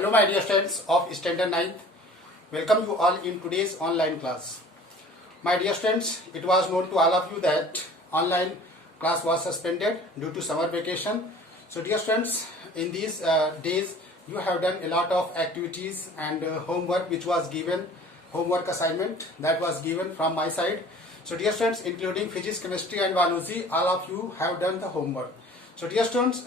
Hello my dear students of Standard 9th. Welcome you all in today's online class. My dear students, it was known to all of you that online class was suspended due to summer vacation. So dear students, in these days you have done a lot of activities and homework which was given, homework assignment that was given from my side. So dear students, including physics, chemistry and biology, all of you have done the homework. So dear students,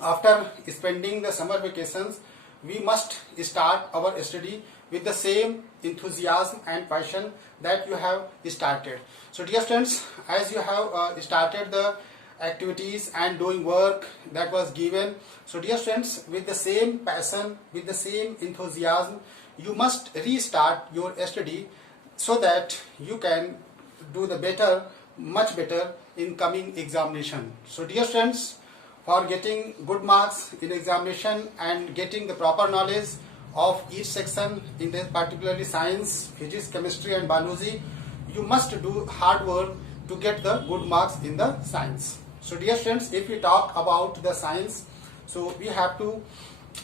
after spending the summer vacations, we must start our study with the same enthusiasm and passion that you have started. So dear students, as you have started the activities and doing work that was given, so dear students, with the same passion, with the same enthusiasm, you must restart your study so that you can do the better, much better in coming examination. So dear students, for getting good marks in examination and getting the proper knowledge of each section in the particularly science, physics, chemistry and biology, you must do hard work to get the good marks in the science. So dear students, if we talk about the science, so we have to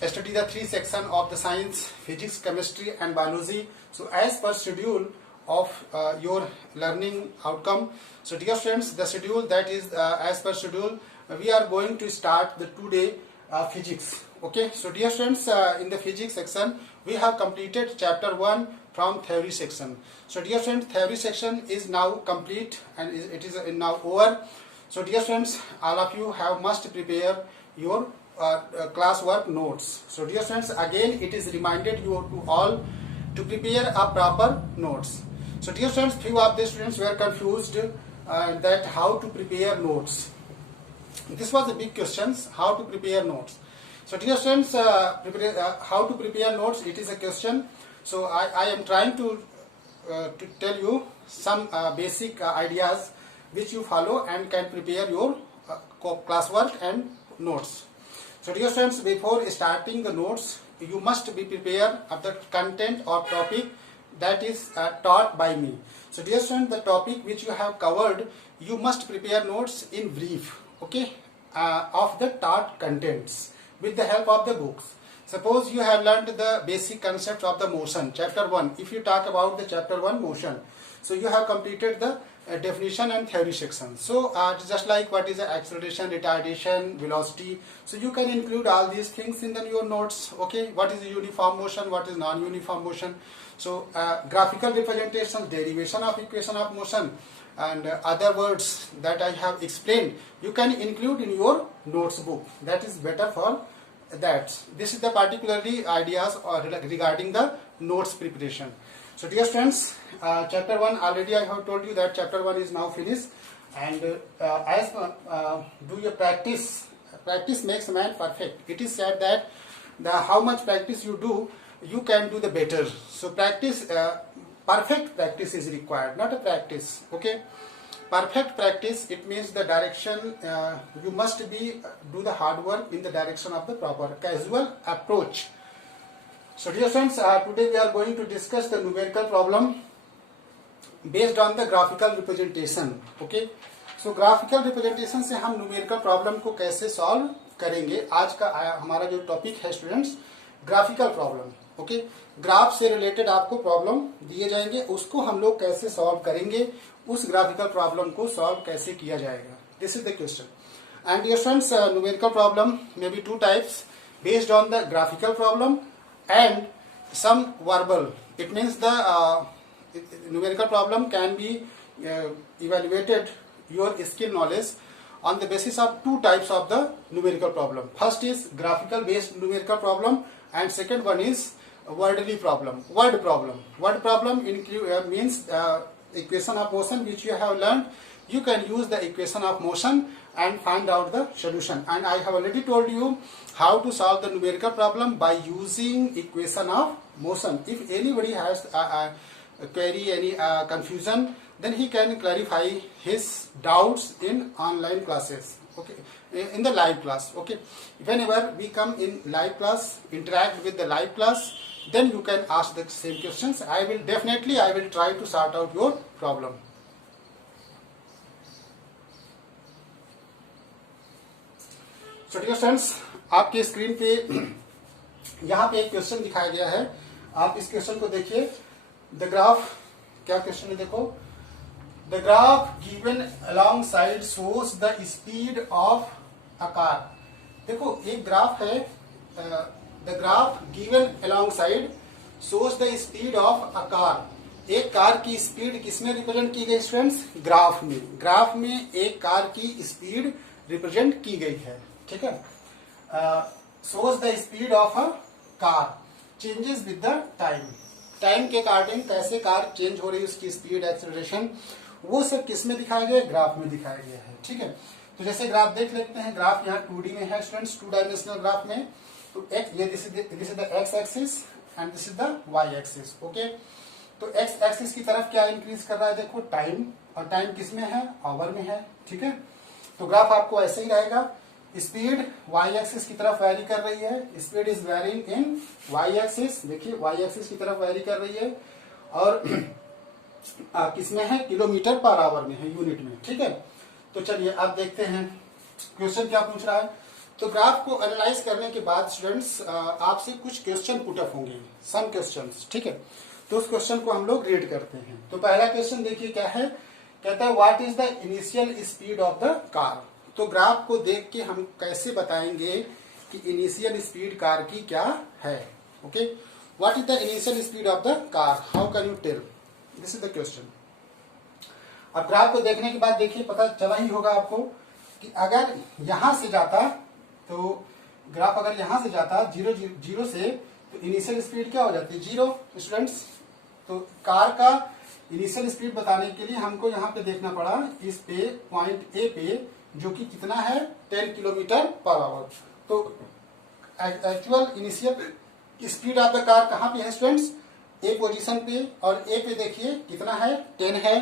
study the three sections of the science, physics, chemistry and biology. So as per schedule of your learning outcome, so dear students, the schedule that is as per schedule, we are going to start the today physics. Okay, so dear students, in the physics section we have completed chapter 1 from theory section. So dear students, theory section is now complete and it is now over. So dear students, all of you have must prepare your classwork notes. So dear students, again it is reminded you to all to prepare a proper notes. So dear students, few of the students were confused that how to prepare notes. This was a big question, how to prepare notes. So dear students, how to prepare notes, it is a question. So I am trying to tell you some basic ideas which you follow and can prepare your classwork and notes. So dear students, before starting the notes, you must be prepared of the content or topic that is taught by me. So dear students, the topic which you have covered, you must prepare notes in brief, okay, of the taught contents with the help of the books. Suppose you have learned the basic concepts of the motion, chapter 1. If you talk about the chapter 1 motion, so you have completed the definition and theory section. So just like what is acceleration, retardation, velocity, so you can include all these things in your notes. Okay, what is uniform motion, what is non-uniform motion. So graphical representations, derivation of equation of motion and other words that I have explained, you can include in your notes book. That is better for that. This is the particularly ideas regarding the notes preparation. So dear students, chapter 1 already I have told you that chapter 1 is now finished, and as do your practice. Practice makes man perfect. It is said that how much practice you do, you can do the better. So practice, perfect practice is required, not a practice. Okay, perfect practice, it means the direction, you must be do the hard work in the direction of the proper casual approach. So dear friends, today we are going to discuss the numerical problem based on the graphical representation. Okay, so graphical representation से हम numerical problem को कैसे solve करेंगे. आज का हमारा जो topic है students, graphical problem. Okay, graph से रिलेटेड आपको प्रॉब्लम दिए जाएंगे, उसको हम लोग कैसे सॉल्व करेंगे, उस ग्राफिकल प्रॉब्लम को सॉल्व कैसे किया जाएगा. This is the question. And dear friends, numerical problem may be two types based on the graphical problem and some verbal. It means the numerical problem can be evaluated your skill knowledge on the basis of two types of the numerical problem. First is graphical based numerical problem and second one is wordly problem, word problem. Word problem means equation of motion which you have learned. You can use the equation of motion and find out the solution. And I have already told you how to solve the numerical problem by using equation of motion. If anybody has query, any confusion, then he can clarify his doubts in online classes. Okay, in the live class. Okay, whenever we come in live class, interact with the live class, then you can ask the same questions. I will try to sort out your problem. So dear friends, आपके screen पे यहाँ पे एक question दिखाया गया है, आप इस क्वेश्चन को देखिए। द ग्राफ, क्या क्वेश्चन है देखो, the graph given along side shows the speed of a car. देखो एक ग्राफ है, the graph given along side shows the speed of a car. एक कार की स्पीड किसमें रिप्रेजेंट की गई स्टूडेंट्स? ग्राफ में। ग्राफ में एक कार की स्पीड रिप्रेजेंट की गई है, ठीक है। Shows the speed of a car changes with the time. Time के अकॉर्डिंग कैसे कार चेंज हो रही है, उसकी स्पीड, एक्सेलरेशन, वो सब किस में दिखाया गया है? ग्राफ में दिखाया गया है, ठीक है। तो जैसे ग्राफ देख लेते हैं, ग्राफ यहाँ 2D में है स्टूडेंट्स, 2 डायमेंशनल ग्राफ में। तो ये this is the X axis and this is the Y axis, okay. तो एक्स एक्सिस की तरफ क्या इंक्रीज कर रहा है देखो? टाइम। और टाइम किस में है? आवर में है, ठीक है। तो ग्राफ आपको ऐसे ही रहेगा। स्पीड वाई एक्सिस की तरफ वैरी कर रही है, speed is varying in Y axis, देखिए वाई एक्सिस की तरफ वैरी कर रही है, और किसमें है? किलोमीटर पर आवर में है, यूनिट में, ठीक है। तो चलिए आप देखते हैं क्वेश्चन क्या पूछ रहा है। तो ग्राफ को एनालाइज करने के बाद स्टूडेंट्स आपसे कुछ क्वेश्चन पुट अप होंगे, सम क्वेश्चंस, ठीक है। तो उस क्वेश्चन को हम लोग रीड करते हैं। तो पहला क्वेश्चन देखिए क्या है, कहता है what is the initial speed of the car. तो ग्राफ को देख के हम कैसे बताएंगे कि इनिशियल स्पीड कार की क्या है, okay. What is the initial speed of the car, how can you tell, this is the question. अब ग्राफ को देखने के बाद देखिए पता चला ही होगा आपको कि अगर यहां से जाता, तो ग्राफ अगर यहां से जाता जीरो से, तो इनिशियल स्पीड क्या हो जाती है? 0 स्टूडेंट्स। तो कार का इनिशियल स्पीड बताने के लिए हमको यहाँ पे देखना पड़ा, इस पे पॉइंट ए पे, जो कि कितना है? 10 किलोमीटर पर आवर। तो actual initial speed of the car कहाँ पे है स्टूडेंट्स? ए पोजीशन पे, और ए पे देखिए कितना है? 10 है,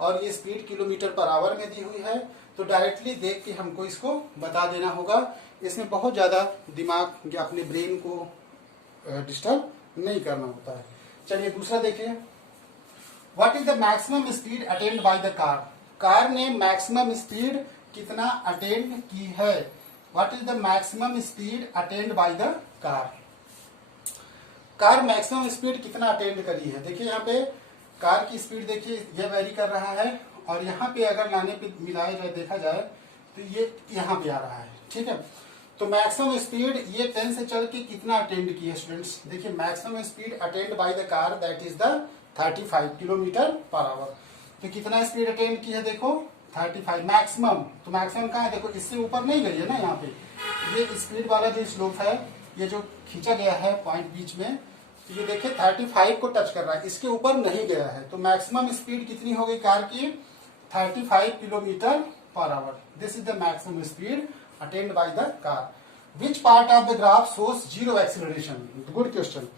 और ये स्पीड किलोमीटर पर आवर में दी हुई है। तो डायरेक्टली देख के हमको इसको बता देना होगा। इसमें बहुत ज्यादा दिमाग या अपने ब्रेन को डिस्टर्ब नहीं करना होता है। चलिए दूसरा देखिए, what is the maximum speed attend by the car. Car ने मैक्सिमम स्पीड कितना अटेंड की है? What is the maximum speed attend by the car. Car maximum speed कितना अटेंड करी है? देखिए यहाँ पे कार की स्पीड देखिए ये वेरी कर रहा है, और यहाँ पे अगर लाने पे मिलाया जाए, देखा जाए तो ये यहाँ पे आ रहा है, ठीक है। तो मैक्सिमम स्पीड ये 10 से चल के कितना अटेंड की है स्टूडेंट्स? देखिए maximum speed attend by the car that is the 35 kilometre per hour. तो कितना स्पीड अटेंड की है देखो? 35 मैक्सिमम। तो मैक्सिमम कहाँ है देखो? इससे ऊपर नहीं गई है ना, यहाँ पे ये स्पीड वाला जो स्लोप है, ये जो खींचा गया है पॉइंट बीच में, तो ये देखिए 35 को टच कर रहा है, इसके ऊपर नहीं गया है। तो मैक्सिमम स्पीड कितनी हो गई कार की? 35 kilometre per our. This is the maximum speed attend by the car. Which part of the graph shows zero acceleration. Good question.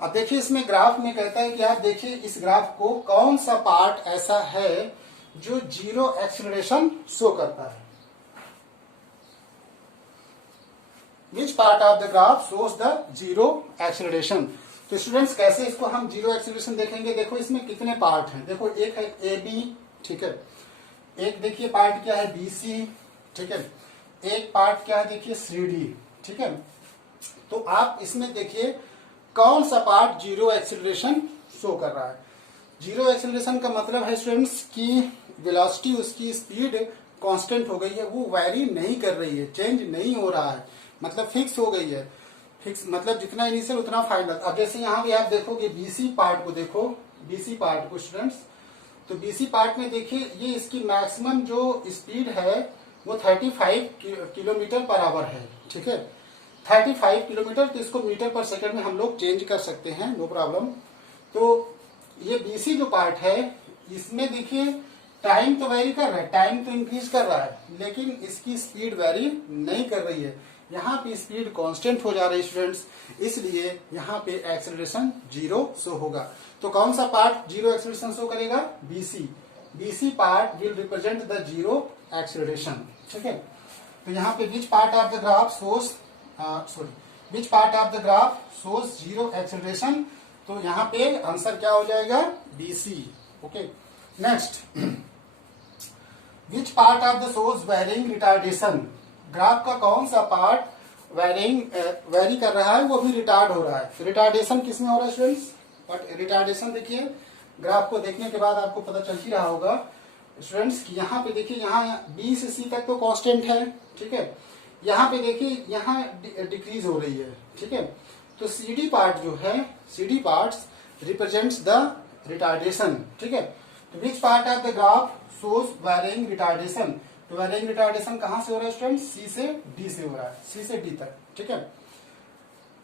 अब देखिए इसमें ग्राफ में कहता है कि आप देखिए इस ग्राफ को कौन सा पार्ट ऐसा है जो जीरो एक्सेलरेशन शो करता है। विच part of the graph shows the zero acceleration. तो स्टूडेंट्स कैसे इसको हम जीरो एक्सेलरेशन देखेंगे? देखो इसमें कितने पार्ट हैं, देखो एक है ए बी, ठीक है। एक देखिए पार्ट क्या है? बी सी, ठीक है। एक पार्ट क्या है देखिए? सी डी, ठीक है। तो आप इसमें देखिए कौन सा पार्ट जीरो एक्सेलरेशन शो कर रहा है। जीरो एक्सेलरेशन का मतलब है स्टूडेंट्स की वेलोसिटी, उसकी स्पीड कांस्टेंट हो गई है, वो वैरी नहीं कर रही है, चेंज नहीं हो रहा है, मतलब फिक्स हो गई है। फिक्स मतलब जितना इनिशियल उतना फाइनल। अब जैसे यहाँ पे आप देखोगे बीसी पार्ट को, देखो बीसी पार्ट को स्टूडेंट्स, तो बीसी पार्ट में देखिए ये इसकी मैक्सिमम जो स्पीड है वो 35 किलोमीटर पर आवर है, ठीक है। 35 किलोमीटर, तो इसको मीटर पर सेकंड में हम लोग चेंज कर सकते हैं, नो प्रॉब्लम। तो ये बीसी जो पार्ट है इसमें देखिए टाइम तो वेरी कर रहा है, टाइम तो इंक्रीज कर रहा है, लेकिन इसकी स्पीड वेरी नहीं कर रही है। यहाँ पे स्पीड कांस्टेंट हो जा रही है स्टूडेंट्स, इसलिए यहाँ पे एक्सेलरेशन जीरो शो होगा। तो कौन सा पार्ट जीरो एक्सेलरेशन शो करेगा? BC. BC part will represent the zero acceleration, ठीक है। तो यहाँ पे which part of the graph shows which part of the graph shows zero acceleration. तो यहाँ पे आंसर क्या हो जाएगा? BC, okay. Next, which part of the shows varying retardation. Graph का कौन सा पार्ट वैरिंग वैरी कर रहा है, वो भी रिटार्ड हो रहा है। रिटार्डेशन किसमें हो रहा है स्टूडेंट्स? बट रिटार्डेशन देखिए ग्राफ को देखने के बाद आपको पता चल ही रहा होगा स्टूडेंट्स कि यहाँ पे देखिए, यहाँ बी से सी तक तो कांस्टेंट है, ठीक है। यहाँ पे देखिए यहाँ डिक्रीज हो रही है, ठीक है। तो सी डी पार्ट जो है, C D part represents the retardation, ठीक है। तो which part of the graph shows varying retardation? तो वैरिंग रिटार्डेशन कहां से हो रहा है स्टूडेंट? सी से डी से हो रहा है, सी से डी तक, ठीक है।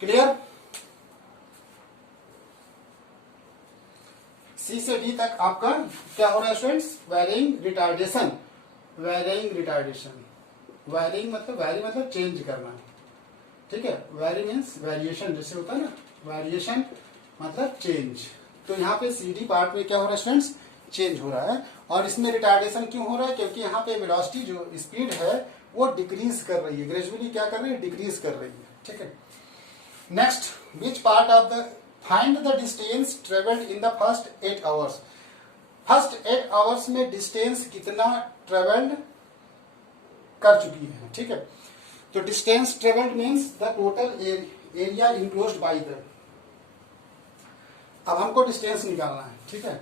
क्लियर? सी से डी तक आपका क्या हो रहा है students? Varying retardation. Varying retardation, varying मतलब वैरी मतलब चेंज करना, ठीक है। वैरी मीन्स वेरिएशन जैसे होता है ना, वेरिएशन मतलब चेंज। तो यहाँ पे सी डी पार्ट में क्या हो रहा है स्टूडेंट्स? चेंज हो रहा है। और इसमें रिटार्डेशन क्यों हो रहा है? क्योंकि यहाँ पे वेलोसिटी जो स्पीड है वो डिक्रीज कर रही है, ग्रेजुअली क्या कर रही है? डिक्रीज कर रही है, ठीक है। Next, which part of the find the distance travelled in the first 8 hours? First 8 hours में डिस्टेंस कितना ट्रेवल्ड कर चुकी है, ठीक है। तो distance travelled means the total area enclosed by the. अब हमको डिस्टेंस निकालना है, ठीक है,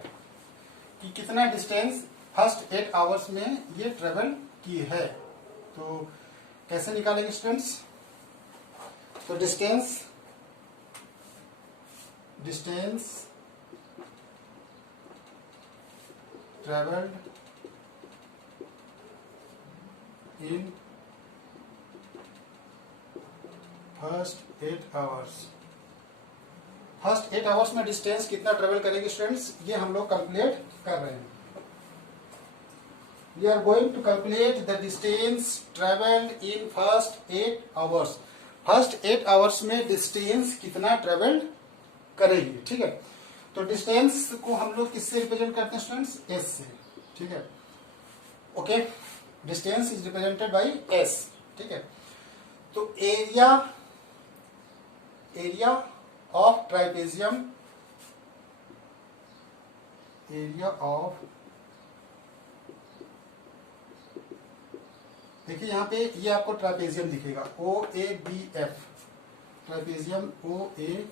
कि कितना डिस्टेंस फर्स्ट 8 आवर्स में ये ट्रेवल की है। तो कैसे निकालेंगे स्टूडेंट्स? तो distance travelled in first 8 hours. First 8 hours में डिस्टेंस कितना ट्रेवल करेगी स्टूडेंट्स? ये हम लोग कैलकुलेट कर रहे हैं। We are going to calculate the distance travelled in first 8 hours. First 8 hours में डिस्टेंस कितना ट्रेवल्ड करेगी, ठीक है। तो डिस्टेंस को हम लोग किससे रिप्रेजेंट करते हैं स्टूडेंट्स? एस से, ठीक है। Okay, distance is represented by S, ठीक है। तो area of trapezium, area of, देखिए यहाँ पे ये आपको ट्राइपेजियम दिखेगा, O A B F, trapezium O A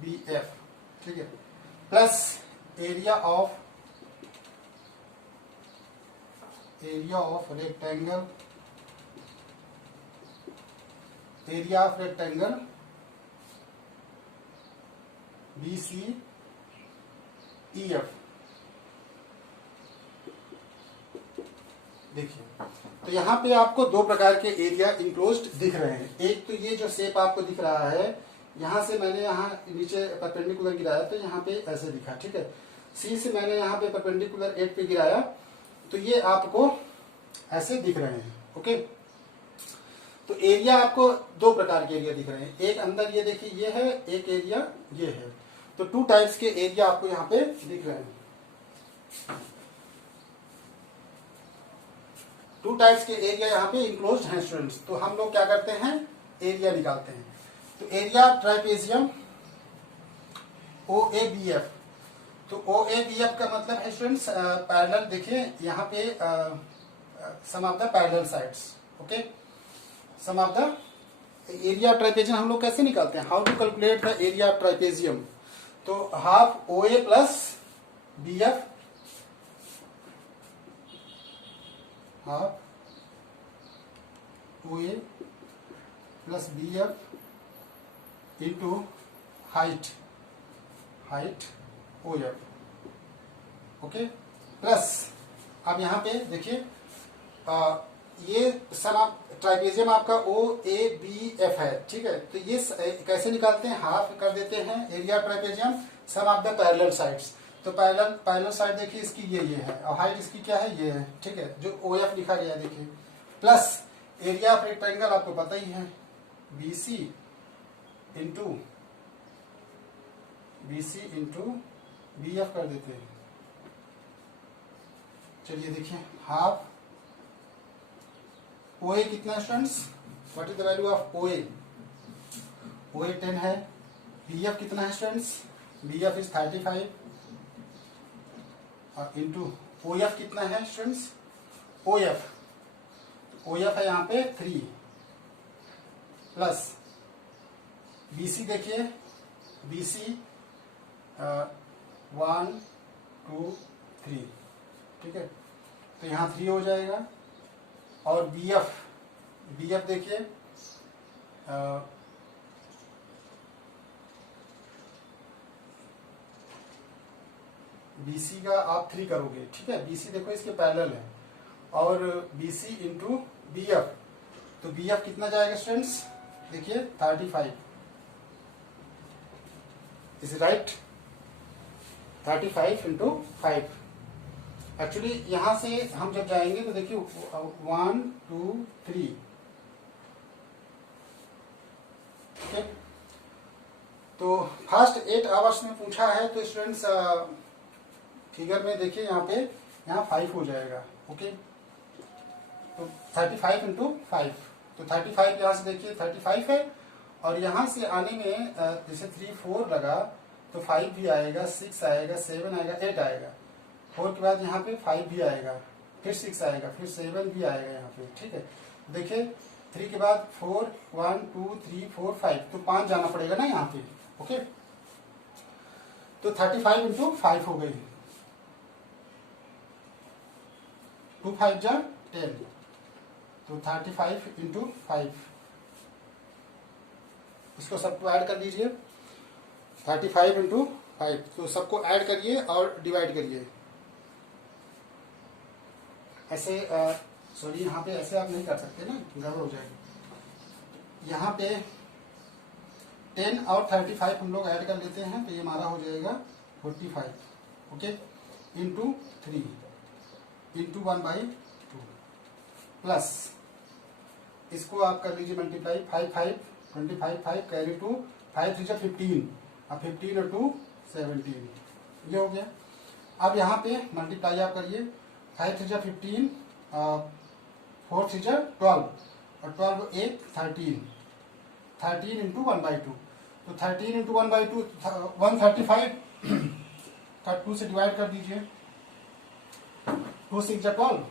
B F, ठीक है, plus area of rectangle, area of rectangle B C E F. देखिए, तो यहाँ पे आपको दो प्रकार के एरिया इंक्लोज्ड दिख रहे हैं। एक तो ये जो शेप आपको दिख रहा है, यहां से मैंने यहाँ नीचे परपेंडिकुलर गिराया तो यहाँ पे ऐसे दिखा, ठीक है। सी से मैंने यहाँ पे परपेंडिकुलर 8 पे गिराया तो ये आपको ऐसे दिख रहे हैं, ओके। तो एरिया आपको दो प्रकार के एरिया दिख रहे हैं। एक अंदर ये देखिए ये है, एक एरिया ये है। तो 2 टाइप्स के एरिया आपको यहाँ पे दिख रहे हैं। 2 टाइप्स के एरिया यहाँ पे इंक्लोज्ड हैं स्टूडेंट्स। तो हम लोग क्या करते हैं? एरिया निकालते हैं। तो area trapezium O A B F, तो ओ ए बी एफ का मतलब है स्टूडेंट्स पैरेलल। देखिए यहाँ पे sum of the parallel sides, okay. Sum of the area of trapezium हम लोग कैसे निकालते हैं? How to calculate the area of trapezium? तो half O A plus B F, half O A plus B F into height O F, okay, plus अब यहाँ पे देखिए ये सम आप ट्राइपेजियम आपका ओ ए बी एफ है, ठीक है। तो ये कैसे निकालते हैं? हाफ कर देते हैं area trapezium sum of the parallel sides. तो पैरेलल साइड देखिए इसकी ये है और हाइट इसकी क्या है? ये है, ठीक है, जो ओ एफ लिखा गया है देखिए, प्लस एरिया ऑफ रेक्टेंगल आपको पता ही है B C into B F कर देते हैं। चलिए देखिए, हाफ ओ ए कितना students? What is the value of O A? O A 10 है। बी एफ कितना है स्टूडेंट्स? बी एफ इज 35 और इंटू ओ एफ कितना है स्टूडेंट्स? ओ एफ है यहाँ पे 3, प्लस BC देखिए, BC 1 2 3, ठीक है, तो यहाँ 3 हो जाएगा। और BF देखिए BC का आप 3 करोगे, ठीक है, BC देखो इसके पैरेलल है, और BC इंटू BF, तो BF कितना जाएगा स्टूडेंट्स, देखिए 35, इज राइट, 35 इंटू 5। एक्चुअली यहां से हम जब जाएंगे तो देखिए 1 2 3, ठीक है, तो फर्स्ट 8 आवर्स में पूछा है, तो स्टूडेंट्स फिगर में देखिए यहाँ 5 हो जाएगा, ओके, तो 35 इंटू 5, तो 35 यहाँ से देखिए 35 है, और यहाँ से आने में जैसे 3 4 लगा तो 5 भी आएगा, 6 आएगा, 7 आएगा, 8 आएगा, 4 के बाद यहाँ पे 5 भी आएगा, फिर 6 आएगा, फिर 7 भी आएगा यहाँ पे, ठीक है, देखिए 3 के बाद 4 1 2 3 4 5, तो 5 जाना पड़ेगा ना यहाँ पे, ओके, तो 35 इंटू 5 हो गई, 2 5 जा 10, तो 35 इंटू 5, इसको सबको ऐड कर दीजिए, 35 इंटू 5, तो सबको ऐड करिए और डिवाइड करिए, ऐसे सॉरी यहाँ पे ऐसे आप नहीं कर सकते ना, गड़बड़ हो जाएगी, यहाँ पे 10 और 35 हम लोग ऐड कर लेते हैं, तो ये हमारा हो जाएगा 45, ओके, इंटू 3 इंटू 1/2 प्लस इसको आप कर लीजिए मल्टीप्लाई, 5 5 25 5 कैरी 2, 5 3 15, अब 15 और 2 17, ये हो गया। अब यहाँ पे मल्टीप्लाई आप करिए, 5 3 15, 4 3 12, और 12 1 13, 13 इंटू 1/2, तो 13 इंटू 1/2 135, 2 से डिवाइड कर दीजिए, 2 6 12,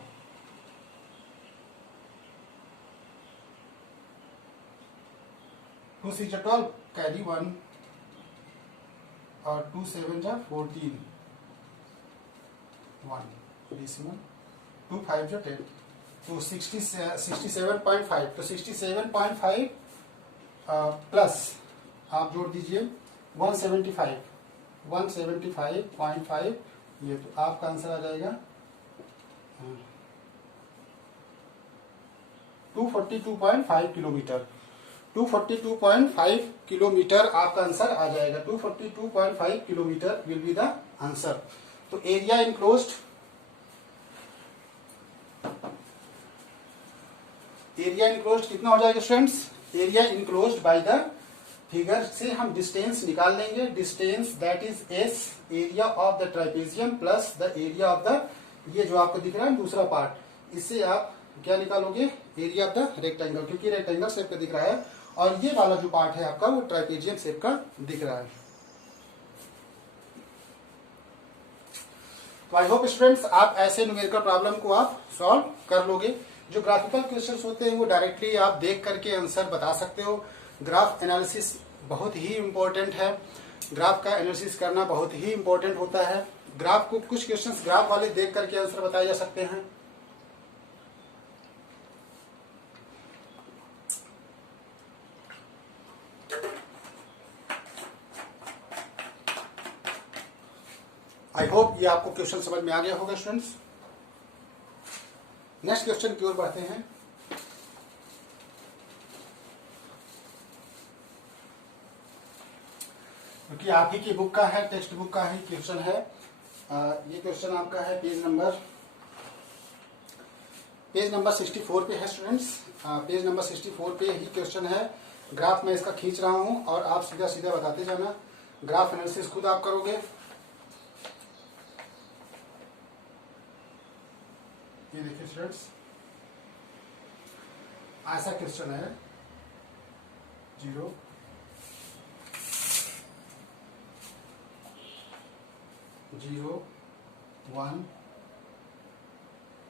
2 6 12 कैरी 1, और 2 7 14, 1 डेसिमल, 2 5 10, तो 67.5, तो 67.5 प्लस आप जोड़ दीजिए 175.5, ये तो आपका आंसर आ जाएगा 242.5 किलोमीटर, 242.5 किलोमीटर आपका आंसर आ जाएगा, 242.5 kilometre will be the answer. तो एरिया इनक्लोज्ड, कितना हो जाएगा students, area enclosed by the figure से हम डिस्टेंस निकाल लेंगे, distance that is S, area of the trapezium plus the area of the, ये जो आपको दिख रहा है दूसरा पार्ट, इससे आप क्या निकालोगे, एरिया ऑफ द रेक्टेंगल, क्योंकि रेक्टेंगल शेप का दिख रहा है, और ये वाला जो पार्ट है आपका वो ट्राइपेजियम शेप का दिख रहा है। तो आई होप स्टूडेंट्स आप ऐसे न्यूमेरिकल प्रॉब्लम को आप सॉल्व कर लोगे। जो ग्राफिकल क्वेश्चंस होते हैं वो डायरेक्टली आप देख करके आंसर बता सकते हो। ग्राफ एनालिसिस बहुत ही इंपॉर्टेंट है, ग्राफ का एनालिसिस करना बहुत ही इंपॉर्टेंट होता है। ग्राफ को कुछ क्वेश्चंस ग्राफ वाले देख करके आंसर बताए जा सकते हैं। आई होप ये आपको क्वेश्चन समझ में आ गया होगा स्टूडेंट्स। नेक्स्ट क्वेश्चन की ओर बढ़ते हैं। क्योंकि आप ही की बुक का है, टेक्स्ट बुक का ही क्वेश्चन है। ये क्वेश्चन आपका है पेज नंबर 64 पे है स्टूडेंट्स। पेज नंबर 64 पे ही क्वेश्चन है। ग्राफ मैं इसका खींच रहा हूं और आप सीधा सीधा बताते जाना। ग्राफ एनालिसिस खुद आप करोगे। ये देखिए स्टूडेंट्स, ऐसा क्वेश्चन है 0 0 1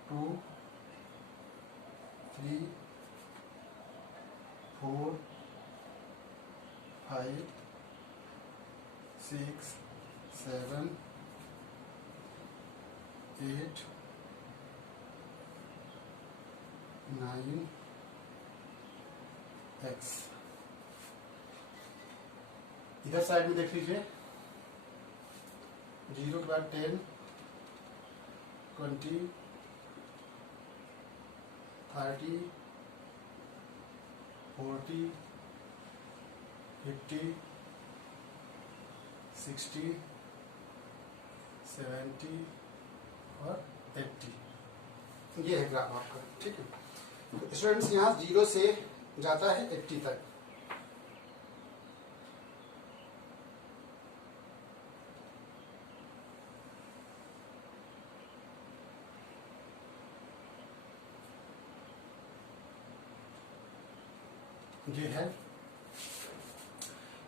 2 3 4 5 6 7 8 9 x। इधर साइड में देख लीजिए, 0 के बाद 10 20 30 40 50 60 70 और 80। ये है ग्राफ आपका, ठीक है। तो स्टूडेंट्स यहाँ 0 से जाता है 80 तक। ये है,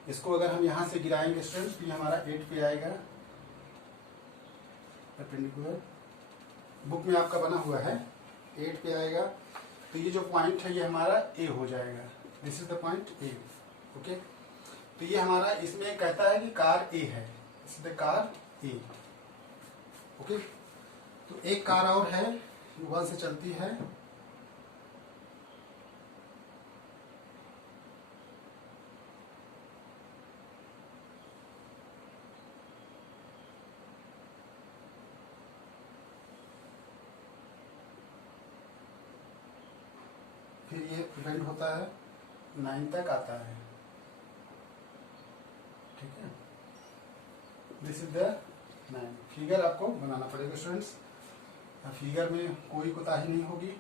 इसको अगर हम यहां से गिराएंगे स्टूडेंट्स तो ये हमारा 8 पे आएगा परपेंडिकुलर। बुक में आपका बना हुआ है 8 पे आएगा। तो ये जो पॉइंट है ये हमारा ए हो जाएगा। This is the point A, okay. तो ये हमारा इसमें कहता है कि कार ए है, this is the car A, okay. तो एक कार और है, 1 से चलती है, फिर ये बेंड होता है 9 तक आता है, ठीक है। This is the 9। फिगर आपको बनाना पड़ेगा स्टूडेंट्स, फिगर में कोई कोताही नहीं होगी।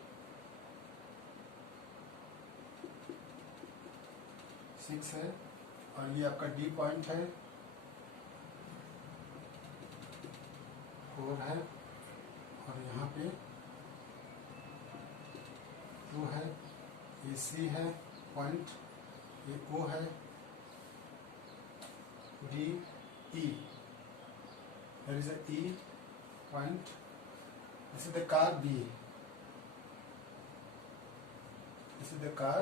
6 है और ये आपका डी पॉइंट है, 4 है और यहाँ पे 2 है, ये सी है पॉइंट, ये ओ है, D E, there is a E point, this is the car B, this is the car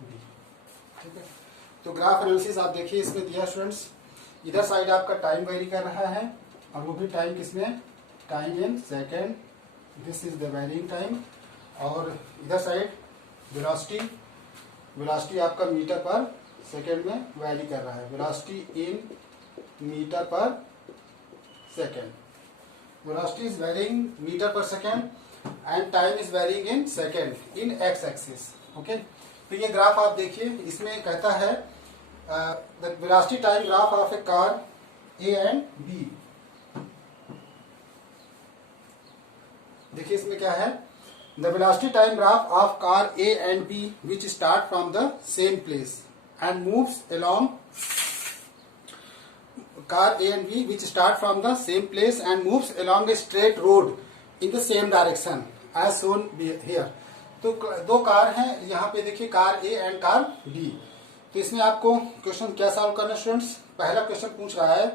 B, ठीक है। तो ग्राफ एनालिसिस आप देखिए इसमें दिया स्टूडेंट्स, इधर साइड आपका टाइम वेरी कर रहा है और वो भी टाइम किसमें, time in second, this is the varying time. और इधर साइड वेलोसिटी, वेलोसिटी आपका मीटर पर सेकेंड में वैरी कर रहा है, velocity in meter per second, velocity is varying meter per second and time is varying in second in X axis, okay. तो ये graph आप देखिए, इसमें कहता है the velocity time graph of a car A and B. देखिए इसमें क्या है, the velocity time graph of car A and B which start from the same place and moves along car A and B which start from the same place and moves along a straight road in the same direction as shown here। तो दो car हैं यहाँ पे, देखिए car A and car B। तो इसमें आपको question क्या सॉल्व करना है स्टूडेंट्स। पहला क्वेश्चन पूछ रहा है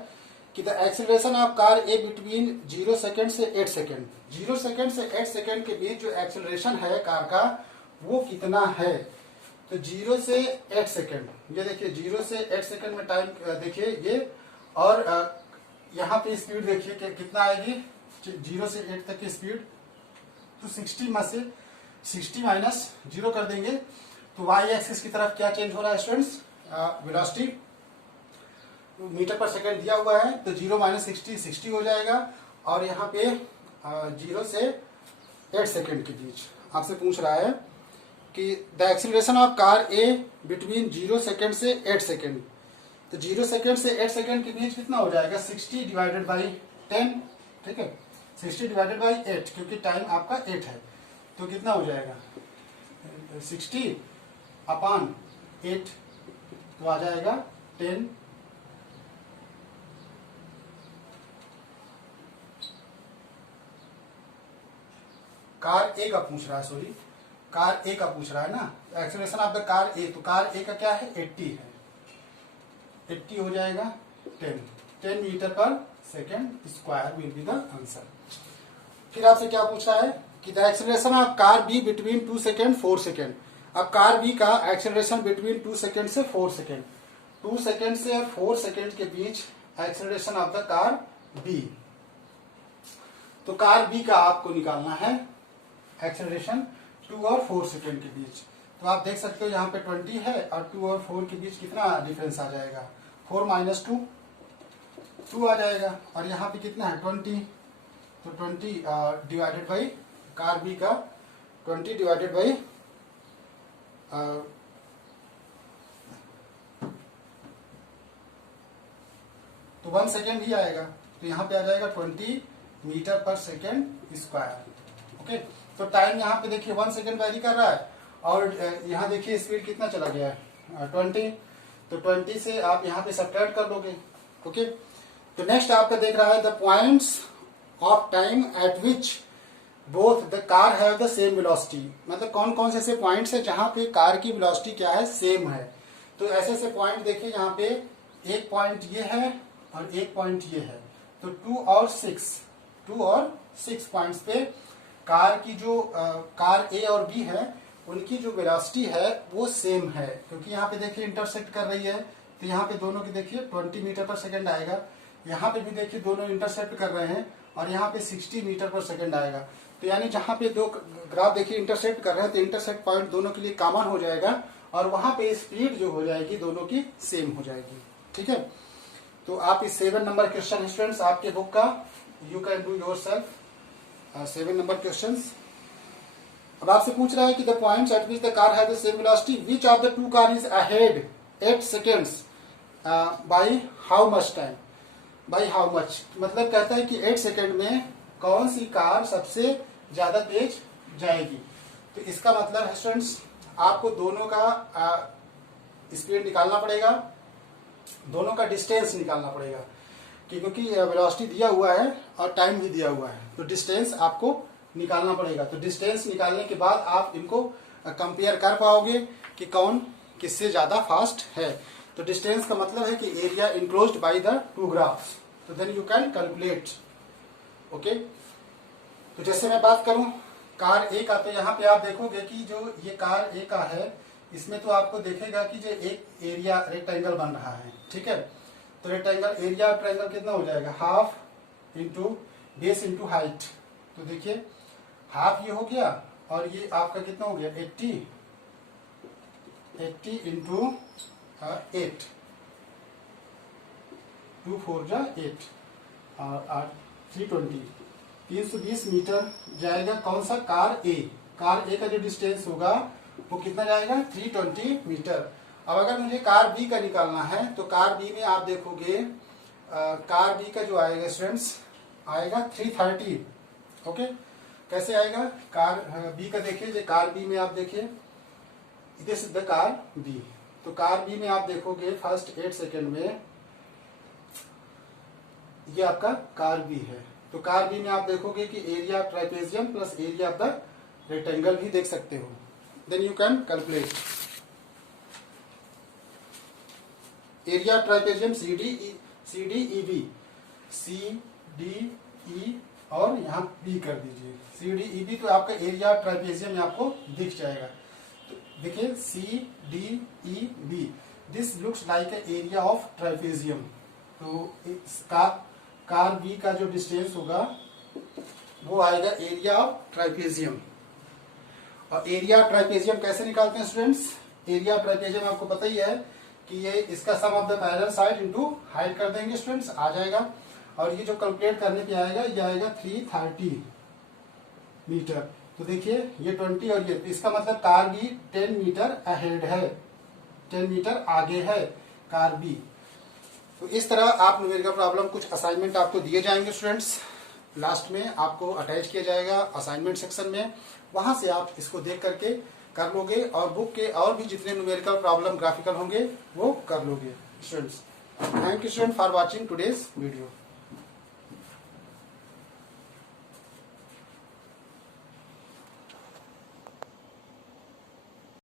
कि the acceleration of car A between 0 second से 8 सेकेंड, 0 सेकेंड से 8 सेकेंड के बीच जो एक्सीलरेशन है कार का वो कितना है। तो 0 से 8 सेकेंड, ये देखिए 0 से 8 सेकेंड में टाइम देखिए ये, और यहाँ पे स्पीड देखिए कि कितना आएगी 0 से 8 तक की स्पीड। तो 60 में से 60 माइनस 0 कर देंगे तो वाई एक्सिस की तरफ क्या चेंज हो रहा है students, velocity metre per second दिया हुआ है तो 0 माइनस 60 60 हो जाएगा। और यहाँ पे 0 से 8 सेकेंड के बीच आपसे पूछ रहा है कि the acceleration of car A between 0 second से 8 सेकेंड। तो 0 सेकेंड से 8 सेकेंड के बीच कितना हो जाएगा, 60 डिवाइडेड बाई 10, ठीक है, 60 डिवाइडेड बाई 8 क्योंकि टाइम आपका 8 है। तो कितना हो जाएगा 60 अपॉन 8, तो आ जाएगा 10। कार ए का पूछ रहा है, सॉरी कार ए का पूछ रहा है ना, एक्सीलरेशन ऑफ द कार ए। तो कार ए का क्या है 80 है, 80 हो जाएगा 10 meter per second square will be the answer. फिर आपसे क्या पूछ रहा है कि the acceleration of car B between 2 second 4 second. अब कार बी का एक्सीलरेशन बिटवीन 2 सेकेंड से 4 सेकेंड, 2 सेकेंड से 4 सेकेंड के बीच acceleration of the car B. तो कार बी का आपको निकालना है एक्सेलरेशन 2 और 4 सेकेंड के बीच। तो आप देख सकते हो यहाँ पे 20 है और 2 और 4 के बीच कितना डिफरेंस आ जाएगा, 4 माइनस 2 2 आ जाएगा। और यहाँ पे कितना है 20, तो 20 डिवाइडेड बाई कार बी का 20 डिवाइडेड बाई तो 1 सेकेंड ही आएगा। तो यहाँ पे आ जाएगा 20 metre per second square. Okay, तो टाइम यहाँ पे देखिए 1 सेकेंड वैरी कर रहा है और यहाँ देखिए स्पीड कितना चला गया है 20। तो 20 से आप यहाँ पे सब्ट्रैक्ट कर लोगे। ओके, तो नेक्स्ट आपका देख रहा है the points of time eight which both the car have the same velocity. मतलब कौन कौन से ऐसे पॉइंट्स है जहां पे कार की वेलोसिटी क्या है, सेम है। तो ऐसे ऐसे पॉइंट देखिए, यहाँ पे एक पॉइंट ये है और एक पॉइंट ये है। तो 2 और 6 पॉइंट्स पे कार की जो कार ए और बी है उनकी जो वेलोसिटी है वो सेम है, क्योंकि यहाँ पे देखिए इंटरसेक्ट कर रही है। तो यहाँ पे दोनों की देखिए 20 मीटर पर सेकेंड आएगा, यहाँ पे भी देखिए दोनों इंटरसेक्ट कर रहे हैं और यहाँ पे 60 मीटर पर सेकेंड आएगा। तो यानी जहाँ पे दो ग्राफ देखिए इंटरसेक्ट कर रहे हैं तो इंटरसेक्ट पॉइंट दोनों के लिए कॉमन हो जाएगा और वहां पे स्पीड जो हो जाएगी दोनों की सेम हो जाएगी। ठीक है, तो आप इस 7 नंबर क्वेश्चन स्टूडेंट्स आपके बुक का you can do your self 7 number question. अब आपसे पूछ रहा है कि the points at which the car has the same velocity, which of the two car is ahead 8 seconds by how much time, by how much. मतलब कहता है कि 8 सेकेंड में कौन सी कार सबसे ज्यादा तेज जाएगी। तो इसका मतलब है स्टूडेंट्स आपको दोनों का स्पीड निकालना पड़ेगा, दोनों का डिस्टेंस निकालना पड़ेगा, क्योंकि वेलोसिटी दिया हुआ है और टाइम भी दिया हुआ है। तो डिस्टेंस आपको निकालना पड़ेगा। तो डिस्टेंस निकालने के बाद आप इनको कंपेयर कर पाओगे कि कौन किससे ज्यादा फास्ट है। तो डिस्टेंस का मतलब है कि area enclosed by the two graphs. तो then you can calculate. Okay, तो जैसे मैं बात करूं कार ए का, तो यहाँ पे आप देखोगे कि जो ये कार ए का है इसमें तो आपको देखेगा कि जो एक एरिया रेक्टेंगल बन रहा है। ठीक है, तो रेक्टेंगल एरिया ट्रायंगल कितना हो जाएगा, half into base into height. तो देखिए हाफ ये हो गया और ये आपका कितना हो गया 80 इंटू 8, 2 4 जा 8 और 320 मीटर जाएगा। कौन सा, कार ए का जो डिस्टेंस होगा वो कितना जाएगा 320 मीटर। अब अगर मुझे कार बी का निकालना है तो कार बी में आप देखोगे कार बी का जो आएगा स्टूडेंट्स आएगा 330। ओके, कैसे आएगा कार बी का, देखिए जो कार बी में आप देखिए this is the car B. तो कार बी में आप देखोगे फर्स्ट 8 सेकेंड में ये आपका कार बी है। तो कार बी में आप देखोगे कि area of trapezium plus area of the rectangle भी देख सकते हो। Then you can calculate area of trapezium C D E B, C D E और यहाँ बी कर दीजिए सी डी ई बी। तो आपका एरिया ऑफ ट्राइपेजियम आपको दिख जाएगा। तो देखिए C D E B, this looks like a area of trapezium. तो इसका कार बी का जो डिस्टेंस होगा वो आएगा एरिया ऑफ ट्राइपेजियम। और एरिया ऑफ ट्राइपेजियम कैसे निकालते हैं स्टूडेंट्स, एरिया ऑफ ट्राइपेजियम आपको पता ही है कि ये इसका sum of the parallel side into height कर देंगे स्टूडेंट्स, आ जाएगा। और ये जो कैलकुलेट करने पे आएगा ये आएगा 330 मीटर। तो देखिए ये 20 और ये, तो इसका मतलब कार बी 10 मीटर अहेड है, 10 मीटर आगे है कार बी। तो इस तरह आप न्यूमेरिकल प्रॉब्लम कुछ असाइनमेंट आपको दिए जाएंगे स्टूडेंट्स, लास्ट में आपको अटैच किया जाएगा असाइनमेंट सेक्शन में, वहां से आप इसको देख करके कर लोगे और बुक के और भी जितने न्यूमेरिकल प्रॉब्लम ग्राफिकल होंगे वो कर लोगे students. Thank you student for watching today's video.